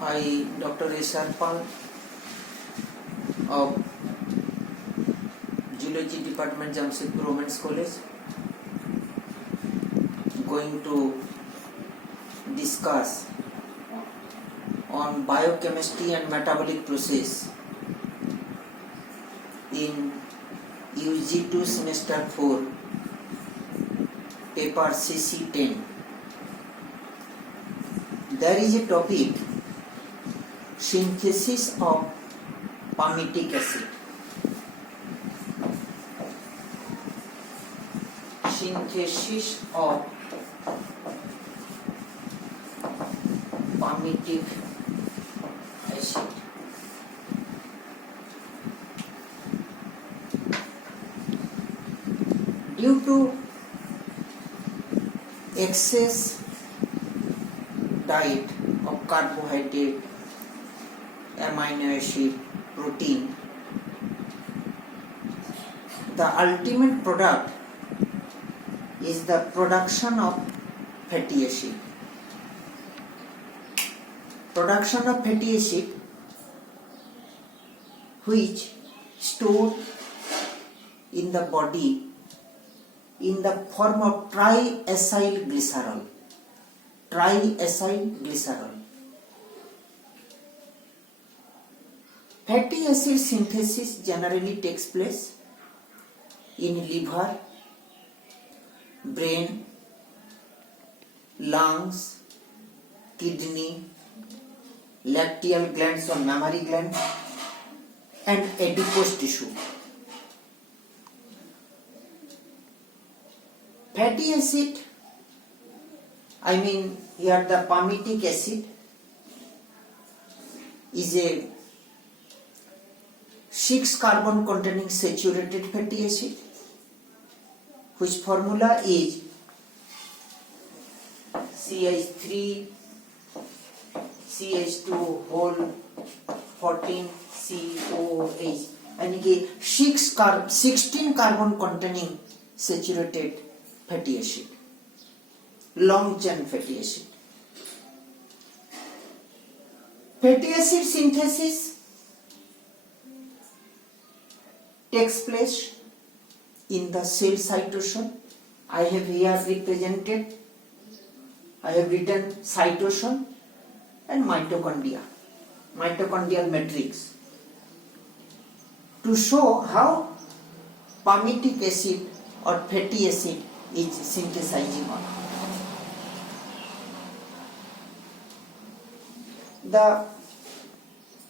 I, Dr. S.R. Pal of Zoology Department, Jamshedpur Women's College, going to discuss on biochemistry and metabolic process in UG2 semester 4, paper CC10. There is a topic, synthesis of palmitic acid. Synthesis of palmitic acid. Due to excess diet of carbohydrate, amino acid, protein, the ultimate product is the production of fatty acid. Production of fatty acid, which stored in the body in the form of triacyl glycerol. Triacyl glycerol. Fatty acid synthesis generally takes place in liver, brain, lungs, kidney, lacteal glands or mammary gland, and adipose tissue. Fatty acid, here the palmitic acid is a 6 carbon containing saturated fatty acid, whose formula is CH3 CH2 whole 14 COH, यानी 16 carbon containing saturated fatty acid, long chain fatty acid. Fatty acid synthesis takes place in the cell cytosol. I have here represented, I have written cytosol and mitochondria, mitochondrial matrix, to show how palmitic acid or fatty acid is synthesizing on. The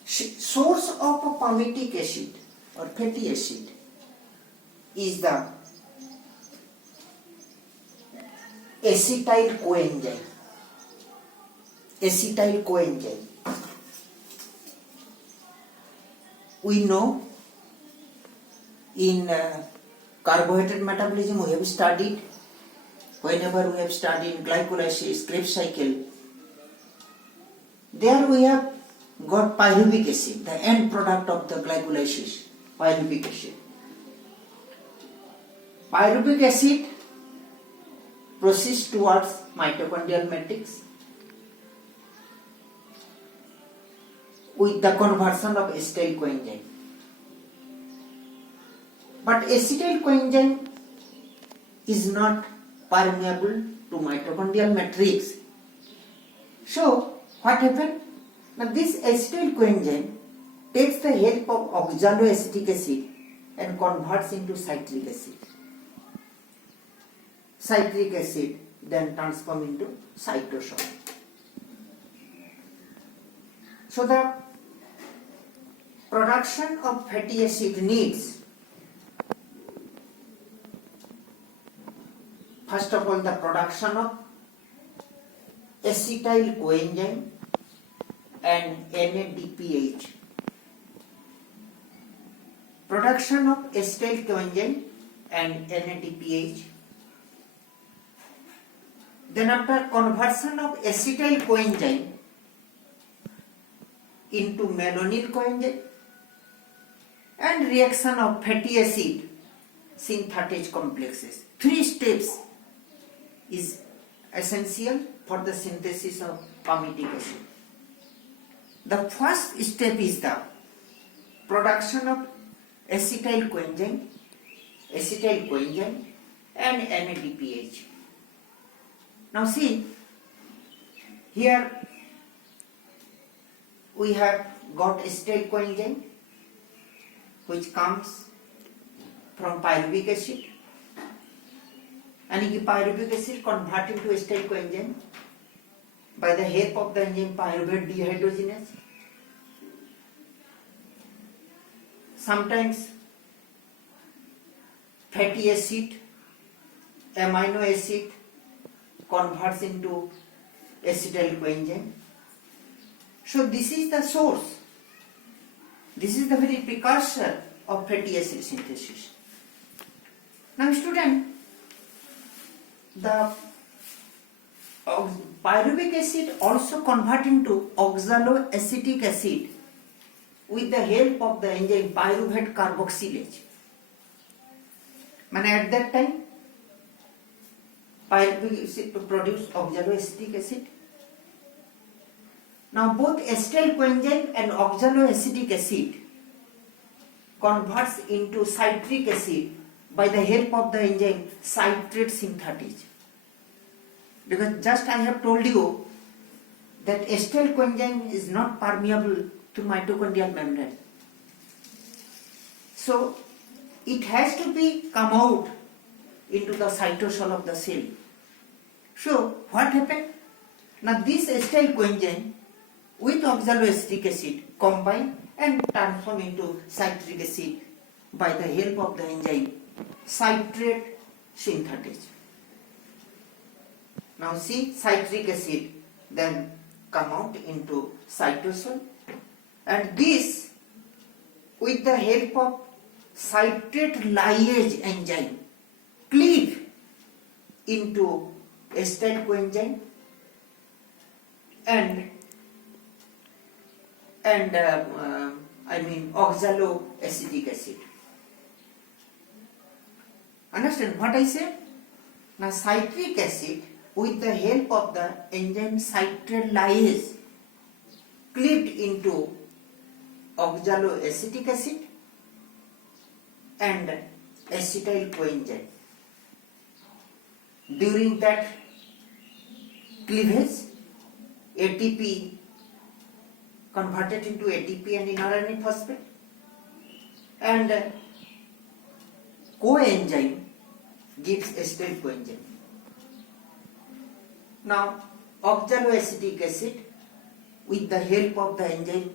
source of palmitic acid or fatty acid is the acetyl coenzyme. Acetyl coenzyme. We know in carbohydrate metabolism we have studied, whenever we have studied glycolysis, Krebs cycle, there we have got pyruvic acid, the end product of the glycolysis, pyruvic acid. Pyruvic acid proceeds towards mitochondrial matrix with the conversion of acetyl coenzyme. But acetyl coenzyme is not permeable to mitochondrial matrix. So, what happens? Now, this acetyl coenzyme takes the help of oxaloacetic acid and converts into citric acid. Citric acid then transforms into cytosol. So, the production of fatty acid needs, first of all, the production of acetyl coenzyme and NADPH. Production of acetyl coenzyme and NADPH. Then after conversion of acetyl coenzyme into malonyl coenzyme and reaction of fatty acid synthetase complexes. 3 steps is essential for the synthesis of palmitic acid. The first step is the production of acetyl coenzyme and NADPH. Now see, here we have got acetyl coenzyme which comes from pyruvic acid, and pyruvic acid converted to acetyl coenzyme by the help of the enzyme pyruvate dehydrogenase. Sometimes fatty acid, amino acid converts into acetyl coenzyme. So this is the source. This is the very precursor of fatty acid synthesis. Now student, the pyruvic acid also convert into oxaloacetic acid with the help of the enzyme pyruvate carboxylase. At that time, pyruvic acid produce oxaloacetic acid. Now both acetyl coenzyme and oxaloacetic acid converts into citric acid by the help of the enzyme citrate synthetase. Because just I have told you that acetyl coenzyme is not permeable to mitochondrial membrane. So it has to be come out into the cytosol of the cell. So what happened? Now this acetyl coenzyme with oxaloacetic acid combine and transform into citric acid by the help of the enzyme citrate synthetase. Now see, citric acid then come out into cytosol, and this with the help of citrate lyase enzyme cleave into acetyl coenzyme and oxaloacetic acid. Understand what I said? Now citric acid with the help of the enzyme citrate lyase cleaved into oxaloacetic acid and acetyl coenzyme. During that cleavage, ATP converted into ATP and inorganic phosphate, and coenzyme gives acetyl coenzyme. Now oxaloacetic acid with the help of the enzyme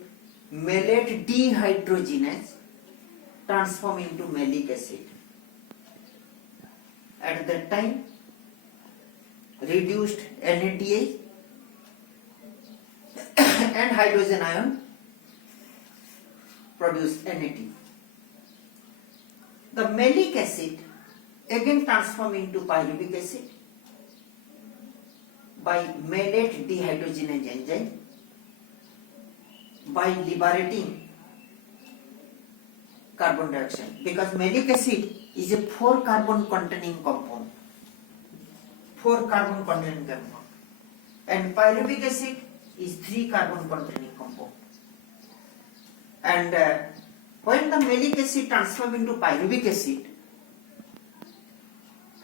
malate dehydrogenase transform into malic acid. At that time, reduced NADH and hydrogen ion produce NAD. The malic acid again transform into pyruvic acid by malate dehydrogenase enzyme by liberating carbon dioxide, because malic acid is a 4 carbon containing compound. 4 carbon containing compound, and pyruvic acid is 3 carbon containing compound. And when the malic acid transforms into pyruvic acid,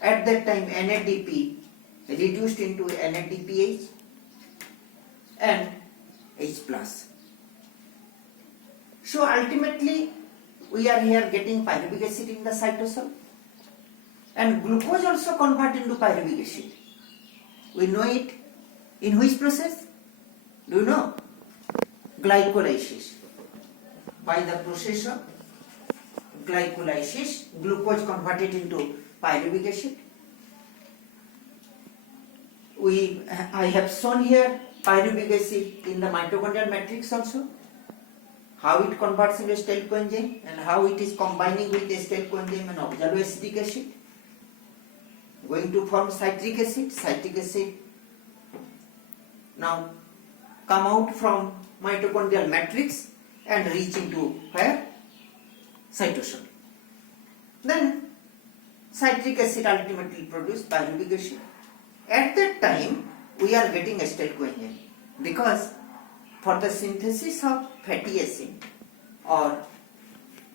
at that time NADP reduced into NADPH and H+. So ultimately we are here getting pyruvic acid in the cytosol, and glucose also convert into pyruvic acid. We know it in which process? Do you know? Glycolysis. By the process of glycolysis, glucose converted into pyruvic acid. I have shown here pyruvic acid in the mitochondrial matrix also, how it converts into acetyl coenzyme and how it is combining with acetyl coenzyme and oxaloacetic acid, going to form citric acid. Citric acid now come out from mitochondrial matrix and reach into where? Cytosol. Then citric acid ultimately produce pyruvic acid. At that time we are getting acetyl coenzyme, because for the synthesis of fatty acid or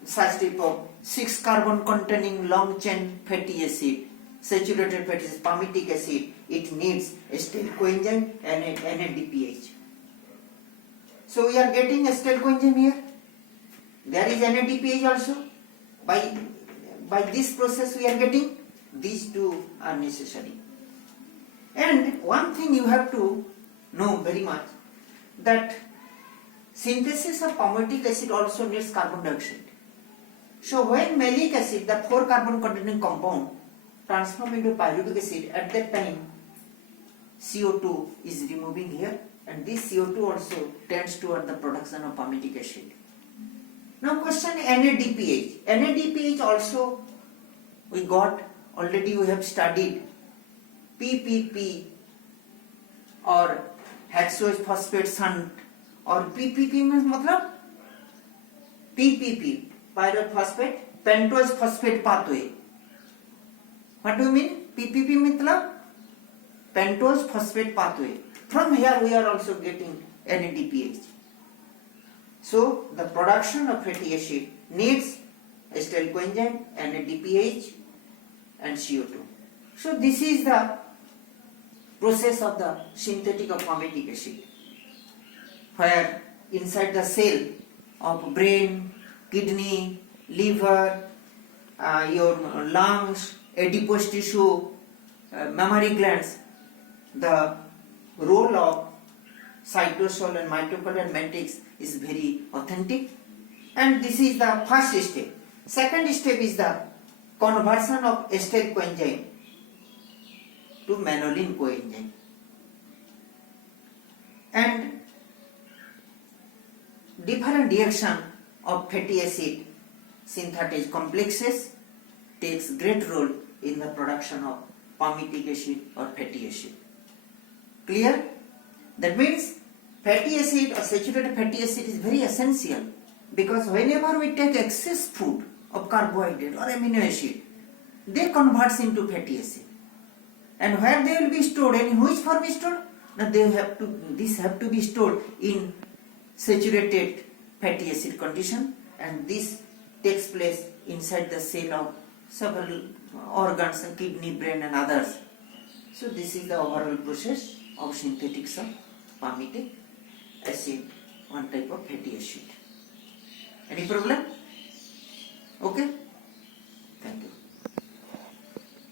such type of 6 carbon containing long chain fatty acid, saturated fatty acid, palmitic acid, it needs acetyl coenzyme and NADPH. So we are getting acetyl coenzyme here. There is NADPH also. By this process we are getting these two are necessary. And one thing you have to know very much, that synthesis of palmitic acid also needs carbon dioxide. So when malic acid, the 4 carbon containing compound, transform into pyruvic acid, at that time CO2 is removing here, and this CO2 also tends toward the production of palmitic acid. Now question NADPH. NADPH also we got, already we have studied PPP or hexose phosphate shunt, or PPP means matlab PPP, pyrophosphate pentose phosphate pathway. What do you mean? PPP matlab pentose phosphate pathway. From here we are also getting NADPH. So the production of fatty acid needs acetyl coenzyme, NADPH and CO2. So this is the process of the synthetic of palmitic acid, where inside the cell of brain, kidney, liver, your lungs, adipose tissue, mammary glands, the role of cytosol and mitochondrial matrix is very authentic, and this is the first step. Second step is the conversion of acetyl coenzyme to manolin coenzyme, and different reaction of fatty acid synthetase complexes takes great role in the production of palmitic acid or fatty acid. Clear? That means fatty acid or saturated fatty acid is very essential, because whenever we take excess food of carbohydrate or amino acid, they converts into fatty acid. And where they will be stored, and in which form is stored? Now these have to be stored in saturated fatty acid condition, and this takes place inside the cell of several organs, kidney, brain and others. So this is the overall process of synthetics of palmitic acid, one type of fatty acid. Any problem? Okay.